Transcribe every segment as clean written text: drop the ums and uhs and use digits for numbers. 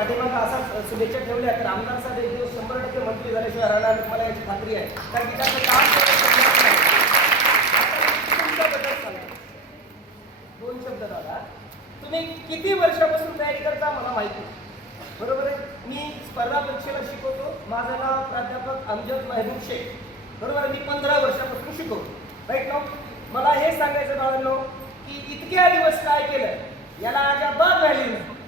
पाठीमागं असा शुभेच्छा ठेवल्या तर आमदार साहेब एक दिवस 100% मंत्री झाल्याशिवाय राहणार नाही, मला याची खात्री आहे. कारण की त्याचं काम तुमच्याबद्दल सांगा. 2 शब्द दादा, तुम्ही किती वर्षापासून तयारी करता मला माहिती आहे, बरोबर आहे. मी स्पर्धा परीक्षेला शिकवतो. माझं नाव प्राध्यापक अमजद महबूब शेख, बरोबर आहे. मी 15 वर्षापासून शिकवतो, राईट नाव. मला हे सांगायचं बाळांनो की इतक्या दिवस काय केलं याला अजाबात व्हॅल्यू नाही.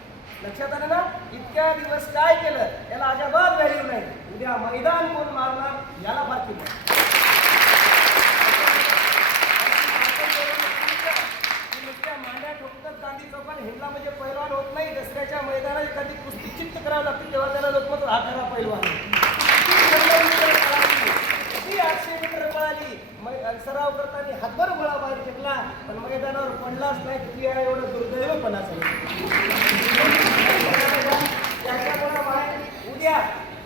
लक्षात आलं ना? इतक्या दिवस काय केलं याला अजाबात व्हॅल्यू नाही. उद्या मैदान कोण मारणार याला फार किंमत. नुसत्या मांड्या ठोकतात गांधी चौकात हिंडला म्हणजे पैलवान होत नाही. दसऱ्याच्या मैदानात एखादी कुस्ती चित्त करावं लागते तेव्हा त्याला लोक म्हणतात हा खरा पैलवान. 800 मीटर पळाली, सराव करताना हातभर गोळा बाहेर फेकला पण मैदानावर पडलाच नाही. किती आहे एवढं दुर्दैवपणा उद्या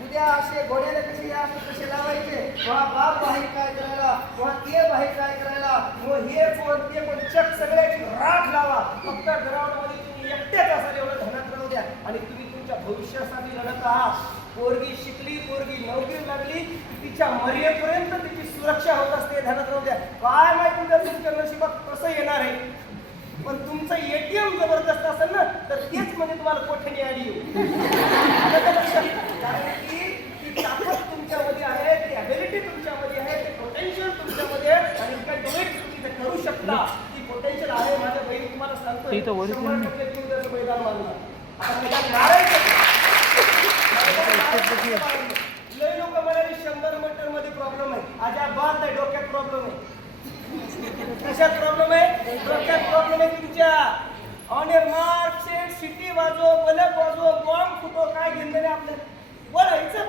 उद्या असे घोड्याला कसे कसे लावायचे, किंवा बाप बाहेर काय करायला, किंवा ते बाहेर काय करायला, मग हे कोण ते कोण चक सगळ्याची राख लावा. फक्त ग्राउंडमध्ये तुम्ही एकटेच असाल एवढं धनात राहू द्या. आणि तुम्ही तुमच्या भविष्यासाठी लढत आहात. पोरगी शिकली, पोरगी नोकरी लागली, तिच्या मर्यादेपर्यंत तिची सुरक्षा होत असते, ध्यानात राहू द्या. काय माहिती उद्या तुमच्या नशिबात कसं येणार आहे, पण तुमचं एटीएम जबरदस्त असेल ना तर तेच म्हणजे तुम्हाला कोठ्याने आली येऊ. कारण की ती ताकद तुमच्यामध्ये आहे, ती ॲबिलिटी तुमच्यामध्ये आहे, ते पोटेन्शियल तुमच्यामध्ये आहे आणि काय डोमेट तुम्ही ते करू शकता. ती पोटेन्शियल आहे. माझ्या बहिणी तुम्हाला सांगतोय 100% तुम्ही त्याचं मैदान मानला. आता मैदान मारायचं. लय लोक म्हणाले 100 मीटर मध्ये प्रॉब्लेम आहे. अजाबात नाही, डोक्यात प्रॉब्लेम आहे. कशात प्रॉब्लेम आहे? डोक्यात प्रॉब्लेम आहे तुमच्या. ऑन युअर मार्क सेट, शिटी वाजव, बलक वाजव, बॉम्ब फुटो, काय घेणं आपल्याला बोलायचं.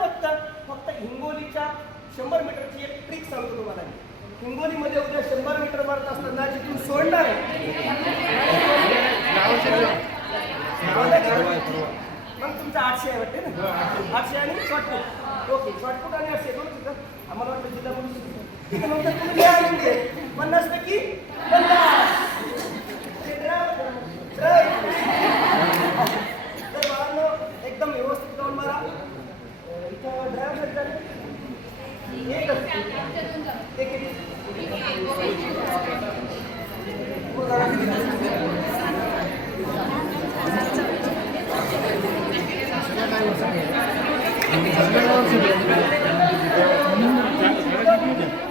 फक्त हिंगोलीच्या 100 मीटरची एक ट्रिक सांगतो तुम्हाला. हिंगोलीमध्ये उद्या 100 मीटर मारत असताना जिथून सोडणार आहे मग तुमचं 800 आहे वाटते ना, 800 आणि शॉर्टपुट. ओके, शॉर्टपुट आणि 800 दोन आम्हाला वाटतं जिल्हा पोलीस. ठीक आहे, मग तुम्ही 50 पैकी 50